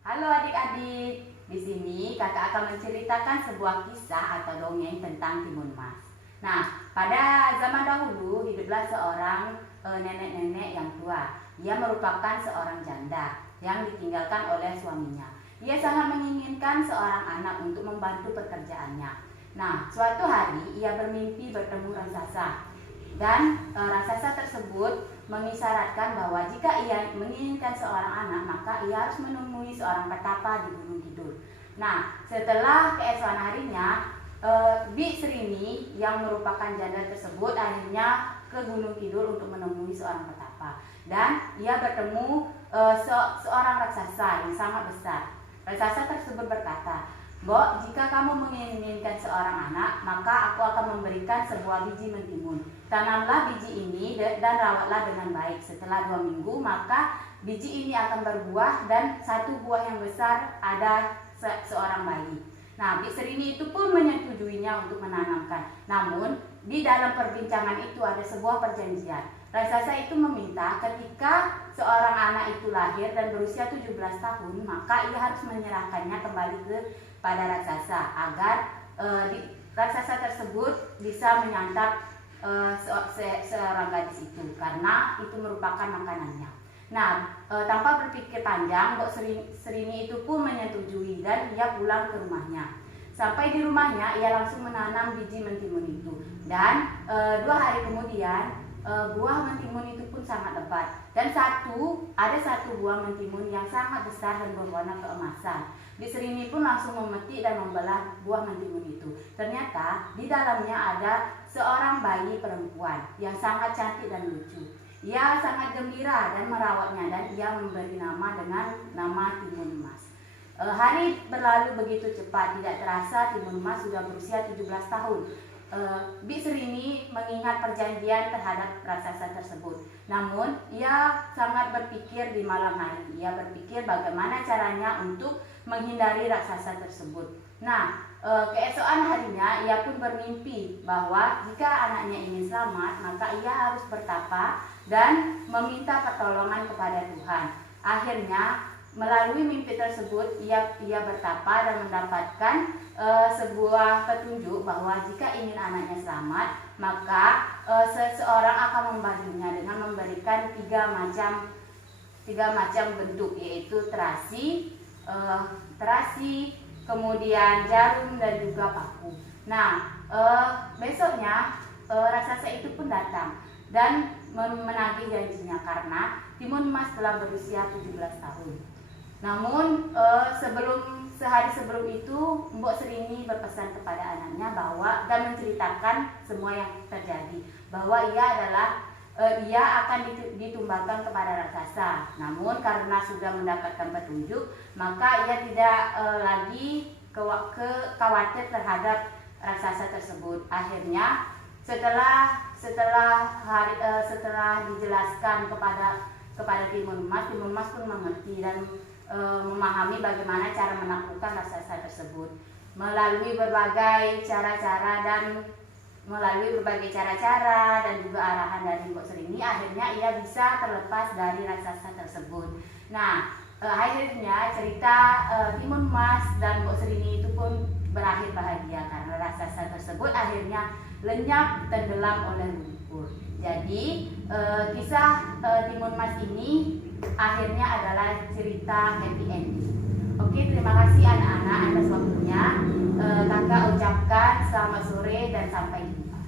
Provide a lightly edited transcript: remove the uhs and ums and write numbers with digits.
Halo adik-adik, di sini kakak akan menceritakan sebuah kisah atau dongeng tentang Timun Mas. Nah, pada zaman dahulu hiduplah seorang nenek-nenek yang tua. Ia merupakan seorang janda yang ditinggalkan oleh suaminya. Ia sangat menginginkan seorang anak untuk membantu pekerjaannya. Nah, suatu hari ia bermimpi bertemu raksasa. Dan raksasa tersebut mengisyaratkan bahwa jika ia menginginkan seorang anak, maka ia harus menemui seorang petapa di Gunung Kidul. Nah, setelah keesokan harinya, Bik Serini yang merupakan janda tersebut akhirnya ke Gunung Kidul untuk menemui seorang petapa. Dan ia bertemu seorang raksasa yang sangat besar. Raksasa tersebut berkata, "Mbok, jika kamu menginginkan seorang anak, maka aku akan memberikan sebuah biji mentimun. Tanamlah biji ini dan rawatlah dengan baik. Setelah 2 minggu, maka biji ini akan berbuah dan satu buah yang besar ada seorang bayi." Nah, Bik Serini itu pun menyetujuinya untuk menanamkan. Namun, di dalam perbincangan itu ada sebuah perjanjian. Raksasa itu meminta ketika seorang anak itu lahir dan berusia 17 tahun, maka ia harus menyerahkannya kembali kepada raksasa agar raksasa tersebut bisa menyantap seorang gadis itu karena itu merupakan makanannya. Nah, tanpa berpikir panjang, Mbok Serini itu pun menyetujui dan ia pulang ke rumahnya. Sampai di rumahnya, ia langsung menanam biji mentimun itu. Dan 2 hari kemudian, buah mentimun itu pun sangat lebat. Dan ada satu buah mentimun yang sangat besar dan berwarna keemasan. Bik Serini pun langsung memetik dan membelah buah mentimun itu. Ternyata di dalamnya ada seorang bayi perempuan yang sangat cantik dan lucu. Ia sangat gembira dan merawatnya dan ia memberi nama dengan nama Timun Mas. Hari berlalu begitu cepat, tidak terasa Timun Mas sudah berusia 17 tahun. Bik Serini mengingat perjanjian terhadap raksasa tersebut. Namun ia sangat berpikir di malam hari. Ia berpikir bagaimana caranya untuk menghindari raksasa tersebut. Nah, keesokan harinya ia pun bermimpi bahwa jika anaknya ingin selamat, maka ia harus bertapa dan meminta pertolongan kepada Tuhan. Akhirnya melalui mimpi tersebut ia bertapa dan mendapatkan sebuah petunjuk bahwa jika ingin anaknya selamat, maka seseorang akan membantunya dengan memberikan tiga macam bentuk, yaitu terasi, kemudian jarum dan juga paku. Nah, besoknya raksasa itu pun datang dan menagih janjinya karena Timun Mas telah berusia 17 tahun. Namun sehari sebelum itu, Mbok Serini berpesan kepada anaknya dan menceritakan semua yang terjadi, bahwa ia akan ditumbangkan kepada raksasa. Namun karena sudah mendapatkan petunjuk, maka ia tidak lagi khawatir terhadap raksasa tersebut. Akhirnya setelah dijelaskan kepada Timun Mas pun mengerti dan memahami bagaimana cara menaklukkan raksasa tersebut melalui berbagai cara-cara dan juga arahan dari Mbok Serini. Akhirnya ia bisa terlepas dari raksasa tersebut. Nah, akhirnya cerita Timun Mas dan Mbok Serini itu pun berakhir bahagia karena raksasa tersebut akhirnya lenyap tenggelam oleh lumpur. Jadi kisah Timun Mas ini akhirnya adalah cerita happy ending. Oke, terima kasih anak-anak atas waktunya. Kakak ucapkan selamat sore dan sampai jumpa.